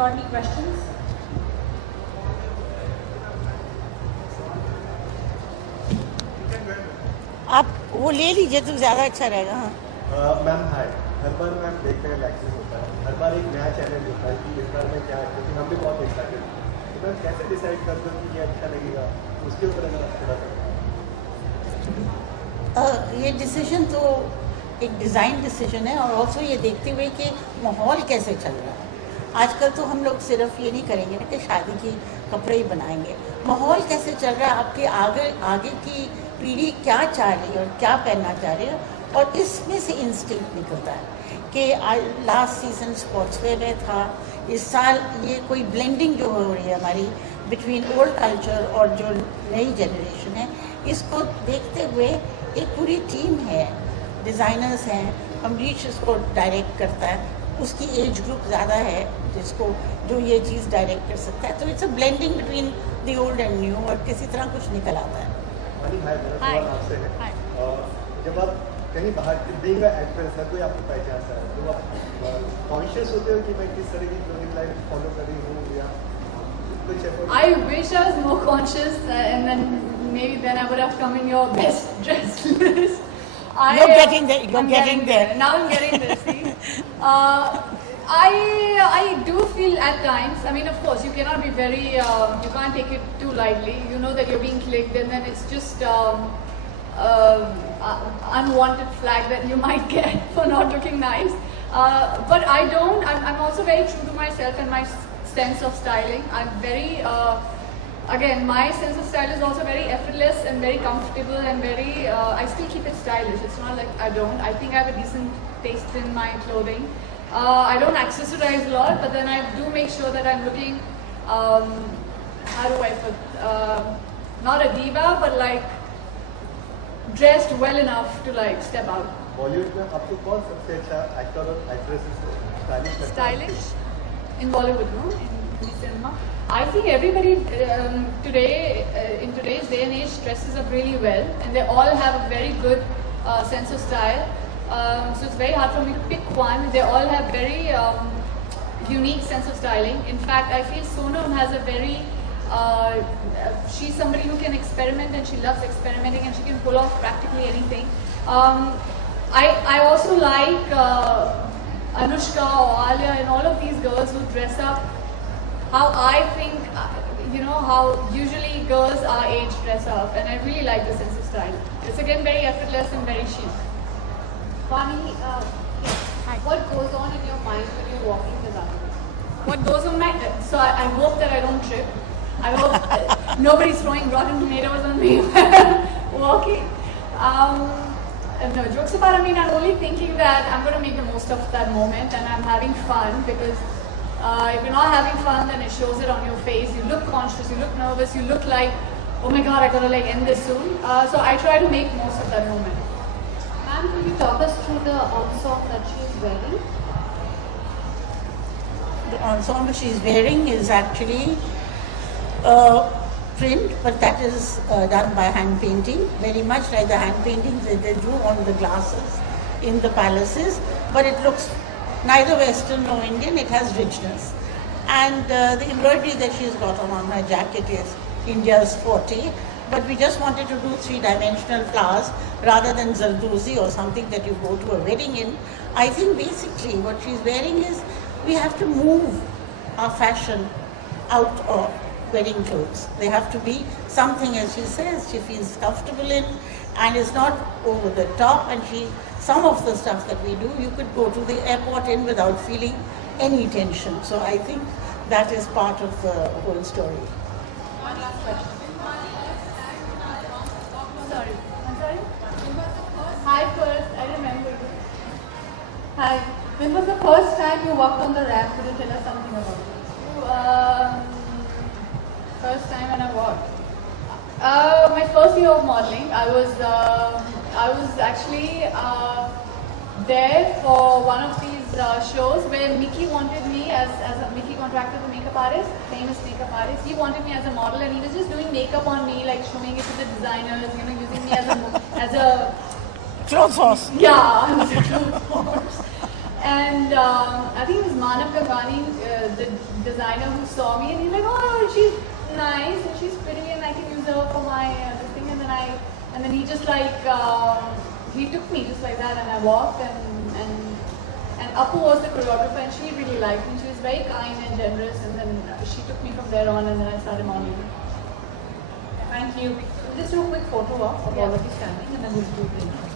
got any questions? आप वो ले लीजिए तो ज़्यादा अच्छा रहेगा. हाँ मैम हाय, हर बार मैम देखते हैं इलेक्शन होता है, हर बार एक नया चैलेंज होता है कि इस बार में क्या है, क्योंकि हम भी बहुत एक्साइटेड हैं. तो मैम कैसे डिसाइड करते हो कि ये अच्छा लगेगा, उसके ऊपर अगर आप थोड़ा ये डिसीजन तो एक डिज़ाइन डिसीजन है और ऑल्सो ये देखते हुए कि माहौल कैसे चल रहा है. आजकल तो हम लोग सिर्फ ये नहीं करेंगे ना कि शादी की कपड़े ही बनाएंगे. माहौल कैसे चल रहा है, आपके आगे की पीढ़ी क्या चाह रही है और क्या पहनना चाह रही है, और इसमें से इंस्टिंक्ट निकलता है कि लास्ट सीज़न स्पोर्ट्सवेयर में था. इस साल ये कोई ब्लेंडिंग जो हो रही है हमारी बिटवीन ओल्ड कल्चर और जो नई जनरेशन है, इसको देखते हुए एक पूरी टीम है, डिज़ाइनर्स हैं, अमरीश इसको डायरेक्ट करता है, उसकी एज ग्रुप ज़्यादा है जिसको जो ये चीज़ डायरेक्ट कर सकता है. तो it's a blending between the old and new और किसी तरह कुछ निकल आता है. वानी हाय, मेरा सवाल आपसे है. जब आप कहीं बाहर बीइंग अ एक्ट्रेस है, कोई आपको पहचानता है तो आप कॉन्शियस होते हो कि मैं किस तरह की क्लोथिंग लाइन फॉलो कर रही हूँ या कुछ effort? I wish I was more conscious, and then maybe then I would have come in your best dress list. You're getting there. You're getting there. Now I'm getting there. See, I do feel at times. I mean, of course, you cannot be very. You can't take it too lightly. You know that you're being clicked, and then it's just unwanted flag that you might get for not looking nice. But I don't. I'm also very true to myself and my sense of styling. I'm very. Again, my sense of style is also very effortless and very comfortable and very. I still keep it stylish. It's not like I don't. I think I have a decent taste in my clothing. I don't accessorize a lot, but then I do make sure that I'm looking. How do I put? Not a diva, but like dressed well enough to like step out. Bollywood में आपको कौन सबसे अच्छा actor और actress stylish लगता है? Stylish in Bollywood, no? In cinema. I think everybody today, in today's day and age, dresses up really well, and they all have a very good sense of style. So it's very hard for me to pick one. They all have very unique sense of styling. In fact, I feel Sonam has a very she's somebody who can experiment, and she loves experimenting, and she can pull off practically anything. I also like Anushka or Alia and all of these girls who dress up how I think, how usually girls our age dress up, and I really like the sense of style. It's again very effortless and very chic. Vaani, what goes on in your mind when you're walking the runway? What goes on my so I hope that I don't trip. I hope nobody's throwing rotten tomatoes on me when I'm walking. No, jokes apart, I mean, I'm only thinking that I'm going to make the most of that moment, and I'm having fun, because if you're not having fun, then it shows it on your face. You look conscious, you look nervous, you look like, oh my god, I gotta like end this soon. So I try to make most of that moment. Ma'am, could you talk us through the ensemble that she's wearing? The ensemble she's wearing is actually print, but that is done by hand painting, very much like the hand paintings that they do on the glasses in the palaces, but it looks neither Western nor Indian. It has richness, and the embroidery that she's got on her jacket is India's forte, but we just wanted to do three-dimensional flowers rather than Zardozi or something that you go to a wedding in. I think basically what she's wearing is, we have to move our fashion out of wedding clothes. They have to be something, as she says, she feels comfortable in, and is not over the top. And some of the stuff that we do, you could go to the airport in without feeling any tension. So I think that is part of the whole story. One last question. Sorry. I'm sorry? Hi, first. I remember you. Hi. When was the first time you walked on the ramp? Could you tell us something about it? First time when I walked. My first year of modeling. I was actually there for one of these shows where Mickey wanted me as Mickey contracted the makeup artist, famous makeup artist. He wanted me as a model, and he was just doing makeup on me, like showing it to the designers, using me as a Clothes horse. Yeah, as a clothes horse. And I think it was Manav Gangani, the designer who saw me and he's like, oh, she's nice and she's pretty and I can use her for my this thing. And then he just like he took me just like that and I walked and Apu was the choreographer and she really liked me. She was very kind and generous and then she took me from there on and then I started modeling. Thank you. We'll just do a quick photo of all of you standing and then we'll do the